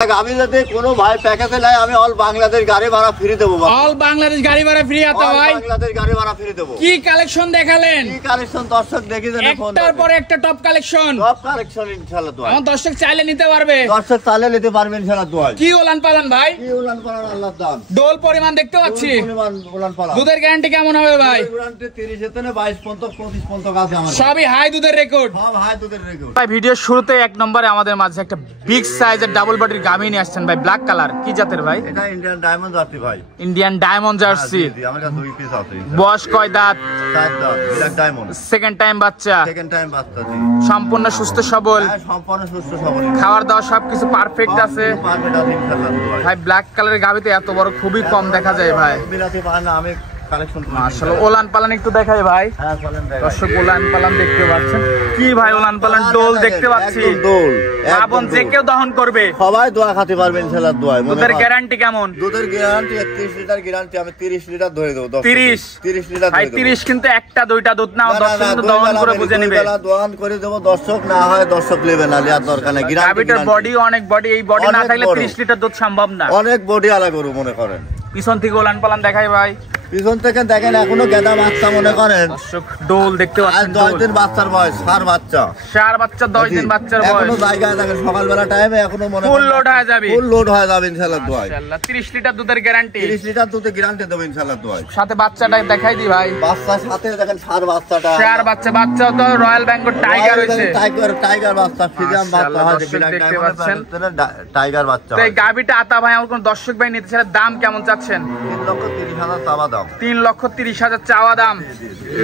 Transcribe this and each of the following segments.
আমি যদি কোনো ভাই প্যাকেজে নাই আমি অল বাংলাদেশ গাড়ি ভাড়া ফ্রি দেবো। অল বাংলাদেশ গাড়ি ভাড়া ফ্রি আছে ভাই। বাংলাদেশ গাড়ি ভাড়া ফ্রি দেবো। কি কালেকশন দেখালেন? কি কালেকশন দর্শক দেখি জানেন ফোন একটার পর একটা টপ কালেকশন। টপ কালেকশন ইনশাআল্লাহ দোয়া। আমার দর্শক চাইলে নিতে পারবে। দর্শক চাইলে নিতে পারবে ইনশাআল্লাহ দোয়া। কি ওলান পালান ভাই? কি ওলান পালান আল্লাহর দান। ডোল পরিমাণ দেখতে পাচ্ছি। পরিমাণ ওলান পালান। দুধের গ্যারান্টি কেমন হবে ভাই? গ্যারান্টি 30 এর থেকে 22 পর্যন্ত 25 পর্যন্ত আছে আমার। সবই হাই দুধের রেকর্ড। সব হাই দুধের রেকর্ড। ভাই ভিডিওর শুরুতে এক নম্বরে আমাদের মাঝে একটা বিগ সাইজের ডাবল বডির গাভী নিয়ে আসছেন ভাই, ব্ল্যাক কালার। কি জাতের ভাই? এটা ইন্ডিয়ান ডায়মন্ড জার্সি ভাই। Indian diamond jersey. আমার কাছে 2 পিস আছে। বয়স কয় দাঁত? 4 দাঁত। Black diamond. সেকেন্ড টাইম বাচ্চা। সেকেন্ড টাইম বাচ্চা জি। সম্পূর্ণ সুস্থ সবল। হ্যাঁ সম্পূর্ণ সুস্থ সবল। খাবার দাওয়া সবকিছু পারফেক্ট আছে। পারফেক্ট আছে ইনশাআল্লাহ দোয়া। ভাই ব্ল্যাক কালারের গাভীতে এত বড় খুবই কম দেখা যায় ভাই। বিলাতি পান না আমি কালেকশন করি। মাশাআল্লাহ ওলান পালান একটু দেখাই ভাই। হ্যাঁ চলেন দেখাই। দর্শক ওলান পালান দেখতে পাচ্ছেন। কি ভাই ওলান পালান ডোল দেখতে পাচ্ছি। একদম ডোল। আপন যে কেউ দহন করবে। সবাই দোয়া খেতে পারবে ইনশাআল্লাহ দোয়া। দুধের গ্যারান্টি কেমন? দুধের গ্যারান্টি 31 লিটার গ্যারান্টি আমি 30 লিটার ধরে দেব। 30 লিটার ভাই 30 কিন্তু একটা দুইটা দুধ না, দর্শক কিন্তু দহন করে বুঝে নেবে। দোয়ান করে দেব। দর্শক না হয় দর্শক নেবে না, লিয়ার দরকার নেই। গাভীটার বডি অনেক বডি, এই বডি না থাকলে 30 লিটার দুধ সম্ভব না। অনেক বডি আলা গরু মনে করেন। পিছন থেকে ওলান পালান দেখাই ভাই। পিছন থেকে দেখেন এখনো গেদা বাচ্চা মনে করেন। দর্শক ডোল দেখতে পাচ্ছেন। 10 দিন বাচ্চার বয়স, সার বাচ্চা। সার বাচ্চা 10 দিন বাচ্চার বয়স। এখনো জায়গায় দেখেন সকালবেলা টাইমে এখনো মনে ফুল লোড হয়ে যাবে। ফুল লোড হয়ে যাবে ইনশাআল্লাহ দোয়া। মাশাআল্লাহ 30 লিটার দুধের গ্যারান্টি। 30 লিটার দুধে গ্যারান্টি দেব ইনশাআল্লাহ দোয়া। সাথে বাচ্চাটা দেখাই দি ভাই। বাচ্চার সাথে দেখেন সার বাচ্চাটা। সার বাচ্চা, বাচ্চা তো রয়্যাল বেঙ্গল টাইগার হইছে। টাইগার বাচ্চা ফিজিয়াম বাচ্চা হয় দেখতে পাচ্ছেন। টাইগার বাচ্চা। তো এই গাভীটা আতা ভাই আমার কোন দর্শক ভাই নিতে চাইলে দাম কেমন চাচ্ছেন? 3,30,000 চাওয়া দাম। 3,30,000 চাওয়া দাম।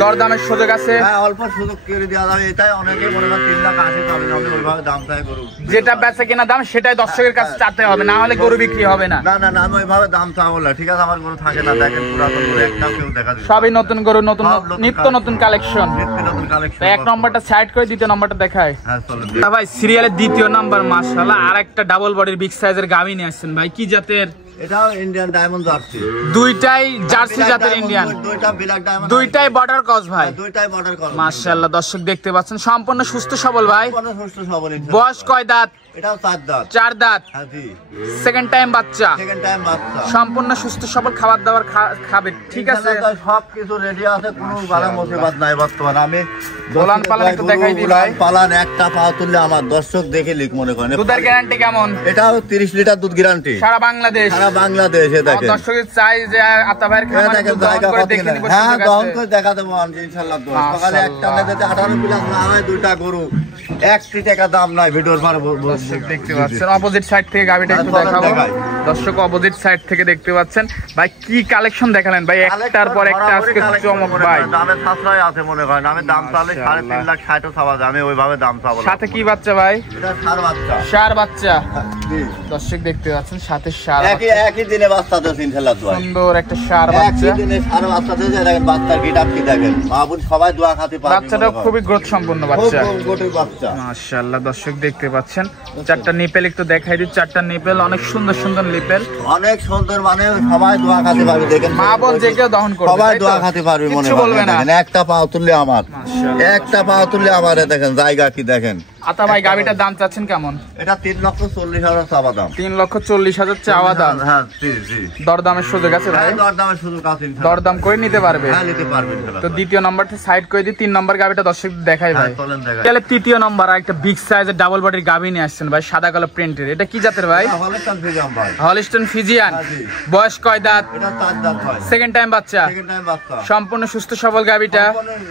দরদামের সুযোগ আছে? হ্যাঁ অল্প সুযোগ করে দেওয়া যাবে। এটাই অনেকেই মনে করেন 3,80,000 চাবে না, আমি ওইভাবে দাম চাই গরু। যেটা বেচা কেনা দাম সেটাই দর্শকের কাছে চাতে হবে, না হলে গরু বিক্রি হবে না। না না না আমি ওইভাবে দাম চাবো না। ঠিক আছে আমার গরু থাকে না, দেখেন পুরাতন গরু একটাও কেউ দেখা দিবে। সবই নতুন গরু, নতুন নিত্য নতুন কালেকশন। নিত্য নতুন কালেকশন। এক নম্বরটা সাইড করে দ্বিতীয় নম্বরটা দেখায়। হ্যাঁ চলো ভাই সিরিয়ালের দ্বিতীয় নাম্বার মাশাআল্লাহ আরেকটা ডাবল বডির বিগ সাইজের গাভী নিয়ে আসছেন ভাই। কি জাতের? এটাও ইন্ডিয়ান ডায়মন্ড জার্সি। দুইটাই জার্সি জাতের ইন্ডিয়ান। দুইটা ব্ল্যাক ডায়মন্ড। দুইটাই বর্ডার ক্রস ভাই। দুইটাই বর্ডার কল। মাশাআল্লাহ দর্শক দেখতে পাচ্ছেন সম্পূর্ণ সুস্থ সবল ভাই। সম্পূর্ণ সুস্থ সবল ইনশাআল্লাহ। বয়স কয় দাঁত? এটাও 4 দাঁত। 4 দাঁত। হ্যাঁ জি। সেকেন্ড টাইম বাচ্চা। সেকেন্ড টাইম বাচ্চা। সম্পূর্ণ সুস্থ সবল খাবার দাবার খাবে। ঠিক আছে সব কিছু রেডি আছে, কোনো বালা মুসিবত নাই বর্তমানে। আমি ওলান পালান একটু দেখাই দিই ভাই। পালান একটা পা তুললে আমার দর্শক দেখে লিখ মনে করেন। দুধের গ্যারান্টি কেমন? এটাও 30 লিটার দুধ গ্যারান্টি। সারা বাংলাদেশ। সারা বাংলাদেশে দেখেন। দর্শকের চাই যে আতা ভাইয়ের খামারে দুধ দহন করে দেখে নিব। হ্যাঁ দহন করে দেখা দেবো ইনশাআল্লাহ। সকালে একটা যদি 18 প্লাস না হয় দুইটা গরু 1 টাকা দাম নাই। ভিডিওর পর দর্শক দেখতে পাচ্ছেন অপোজিট সাইড থেকে গাবিটা একটু দেখাবো। দর্শক অপোজিট সাইড থেকে দেখতে পাচ্ছেন ভাই কি কালেকশন দেখালেন ভাই, একটার পর একটা আজকে চমক ভাই। দামে সাশ্রয় আছে মনে করেন। আমি দাম চাইলে 3,60,000 চাওয়া যায়, আমি ওইভাবে দাম চাবো। সাথে কি বাচ্চা ভাই? এটা সার বাচ্চা। সার বাচ্চা। দর্শক দেখতে পাচ্ছেন সাথে সার একই দিনে বাচ্চা দেন ইনশাআল্লাহ দোয়া। সুন্দর একটা সার বাচ্চা। একই দিনে সার বাচ্চা দেন। দেখেন বাচ্চার গিটাপ কি দেখেন। মাহবুব সবাই দোয়া খাতে পারে। বাচ্চাটা খুবই গ্রোথ সম্পন্ন বাচ্চা। খুব গোটের বাচ্চা। মাশাআল্লাহ দর্শক দেখতে পাচ্ছেন চারটা নিপেল একটু দেখাই দিই। চারটা নিপেল অনেক সুন্দর সুন্দর নিপেল, অনেক সুন্দর। মানে সবাই দোয়া খাতে পারবে। দেখেন মা বোন যে কেউ দহন করবে, সবাই দোয়া খাতে পারবে মনে করেন। দেখেন একটা পা তুললে আমার, একটা পা তুললে আমার। দেখেন জায়গা কি দেখেন। আতা ভাই গাবিটার দাম চাচ্ছেন কেমন? এটা 3,40,000 চাওয়া দাম। 3,40,000 চাওয়া দাম। হ্যাঁ জি জি। দরদামের সুযোগ আছে ভাই? দরদামের সুযোগ আছে ইনশাআল্লাহ। দরদাম করে নিতে পারবে? হ্যাঁ নিতে পারবে ইনশাআল্লাহ। তো দ্বিতীয় নাম্বারটা সাইড করে দিই। 3 নাম্বার গাবিটা দর্শক দেখাই ভাই। চলেন দেখাই। তাহলে তৃতীয় নাম্বার একটা বিগ সাইজের ডাবল বডির গাবি নিয়ে আসছেন ভাই, সাদা কালো প্রিন্টের। এটা কি জাতের ভাই? হলস্টাইন ফ্রিজিয়ান ভাই। Holstein Friesian. বয়স কয় দাঁত? এটা 4 দাঁত ভাই। সেকেন্ড টাইম বাচ্চা। সেকেন্ড টাইম বাচ্চা। সম্পূর্ণ সুস্থ সবল গাবিটা।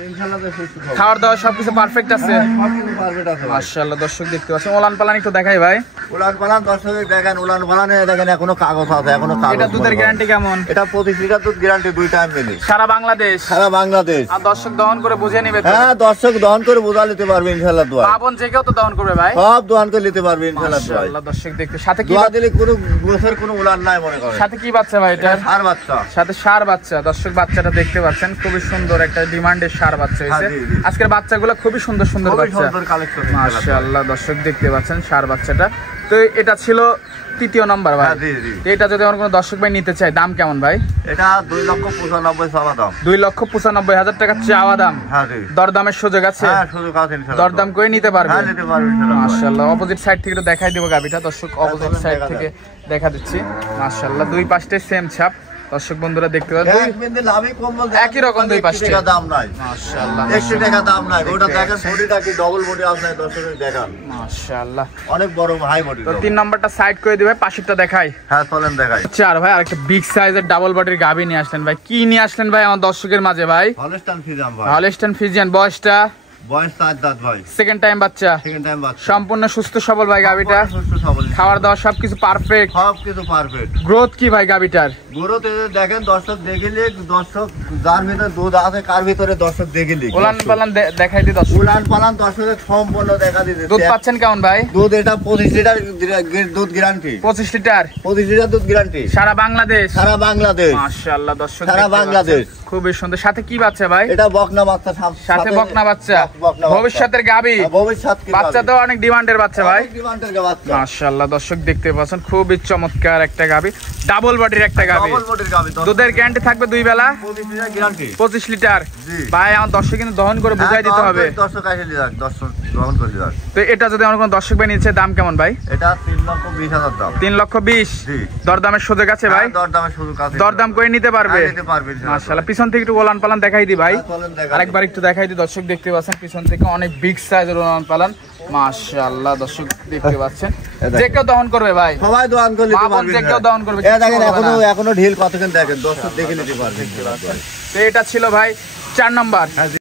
ইনশাআল্লাহ সুস্থ সবল। খাওয়ার দাওয়া সবকিছু পারফেক্ট আছে। সবকিছু পারফেক্ট আছে। মাশাআল্লাহ দর্শক দেখতে পাচ্ছেন। ওলান পালান একটু দেখাই ভাই। উলান পালান দর্শক দেখেন। উলান পালানে দেখেন এখনো কাগজ আছে, এখনো কাগজ। এটা দুধের গ্যারান্টি কেমন? এটা 25 লিটার দুধ গ্যারান্টি। 2 টাইম মিলি। সারা বাংলাদেশ। সারা বাংলাদেশ। আর দর্শক দহন করে বুঝে নেবে তো? হ্যাঁ দর্শক দহন করে বোঝা নিতে পারবে ইনশাআল্লাহ দোয়া। মা বোন যে কেউ তো দহন করবে ভাই। সব দহন করে নিতে পারবে ইনশাআল্লাহ দোয়া। মাশাআল্লাহ দর্শক দেখতে সাথে কি দোয়া দিলে কোনো গোছের কোনো উলান নাই মনে করেন। সাথে কি বাচ্চা ভাই এটা? সার বাচ্চা। সাথে সার বাচ্চা। দর্শক বাচ্চাটা দেখতে পাচ্ছেন খুবই সুন্দর একটা ডিমান্ডের সার বাচ্চা হইছে। আজকের বাচ্চাগুলো খুবই সুন্দর সুন্দর বাচ্চা। সুন্দর কালেকশন। মাশাআল্লাহ দর্শক দেখতে পাচ্ছেন সার বাচ্চাটা তো এটা ছিল তৃতীয় নাম্বার ভাই। হ্যাঁ, জি, জি। তো এটা যদি আমার কোনো দর্শক ভাই নিতে চায় দাম কেমন ভাই? এটা 2,95,000 চাওয়া দাম। 2,95,000 টাকা চাওয়া দাম। হ্যাঁ জি। দরদামের সুযোগ আছে? হ্যাঁ, সুযোগ আছে ইনশাআল্লাহ। দরদাম করে নিতে পারবে? হ্যাঁ, নিতে পারবে ইনশাআল্লাহ। মাশাআল্লাহ। অপোজিট সাইড থেকে একটু দেখাই দিব গাবিটা দর্শক, অপোজিট চলেন সাইড দেখা থেকে দেখা দিচ্ছি। মাশাআল্লাহ, দুই পাশে সেম ছাপ দর্শক বন্ধুরা দেখতে পাচ্ছেন। এক বিন্দু লাভই কম বলতে একই রকম দুই পাশে। 1 টাকা দাম নাই। মাশাআল্লাহ 1 টাকা দাম নাই। ওটা দেখেন বডিটা কি ডবল বডি আছে দর্শকের দেখান। মাশাআল্লাহ। অনেক বড় হাই বডি। তো 3 নাম্বারটা সাইড করে দিবে, পাশেরটা দেখাই। হ্যাঁ, চলেন দেখাই। চার ভাই আরেকটা বিগ সাইজের ডাবল বডির গাবি নিয়ে আসলেন ভাই। কি নিয়ে আসলেন ভাই আমার দর্শকের মাঝে ভাই? হলস্টাইন ফ্রিজিয়ান ভাই। হলস্টাইন ফ্রিজিয়ান, বয়সটা? বয়স 4 দাঁত ভাই। সেকেন্ড টাইম বাচ্চা, সেকেন্ড টাইম বাচ্চা। সম্পূর্ণ সুস্থ সবল ভাই গাবিটা। সুস্থ সবল। খাবার দাবার সবকিছু পারফেক্ট, সবকিছু পারফেক্ট। গ্রোথ কি ভাই গাবিটার? গরুতে দেখেন দর্শক দেখিলে, দর্শক যার ভিতরে দুধ আছে কার ভিতরে দর্শক দেখিলে উলান পালান দেখাই দি দর্শক। উলান পালান দর্শকের সম্পূর্ণ দেখা দিতে। দুধ পাচ্ছেন কেমন ভাই? দুধ এটা 25 লিটার দুধ গ্যারান্টি। 25 লিটার 25 লিটার দুধ গ্যারান্টি সারা বাংলাদেশ। সারা বাংলাদেশ। মাশাআল্লাহ দর্শক সারা দেখতে বাংলাদেশ। পাচ্ছেন। খুবই সুন্দর। সাথে কি বাচ্চা ভাই? এটা বকনা বাচ্চা। সাথে বকনা বাচ্চা। বকনা বাচ্চা। ভবিষ্যতের গাবি। ভবিষ্যৎ কি বাচ্চা তো অনেক ডিমান্ডের বাচ্চা ভাই। ডিমান্ডের বাচ্চা। মাশাআল্লাহ দর্শক দেখতে পাচ্ছেন খুবই চমৎকার একটা গাবি, ডাবল বডির একটা গাবি। ডবল বডির গাবি। দুধের গ্যারান্টি থাকবে দুই বেলা 25 লিটার গ্যারান্টি। 25 লিটার। জি। ভাই আমার দর্শক কিন্তু দহন করে বুঝাই দিতে হবে। দর্শক আসে লিটার, দর্শক গ্রহণ করে লিটার। তো এটা যদি আমার কোনো দর্শক ভাই নিচ্ছে দাম কেমন ভাই? এটা 3,20,000 দাম। 3,20,000। জি। দরদামের সুযোগ আছে ভাই? দরদামের সুযোগ আছে। দরদাম করে নিতে পারবে? হ্যাঁ, নিতে পারবে ইনশাআল্লাহ। মাশাআল্লাহ। পিছন থেকে একটু ওলান পালান দেখাই দি ভাই। হ্যাঁ, চলেন দেখাই। আরেকবার একটু দেখাই দি দর্শক দেখতে পাচ্ছেন পিছন থেকে অনেক বিগ সাইজের ওলান পালান। মাশাআল্লাহ দর্শক দেখতে পাচ্ছেন। যে কেউ দহন করবে ভাই? সবাই দোয়ান করে নিতে মা বোন পারবে। যে কেউ দহন করবে। এই দেখেন কিছু হবে না। এখনো ঢিল কতক্ষণ দেখেন দর্শক দেখে নিতে পারবে। তো এটা ছিল ভাই 4 নাম্বার।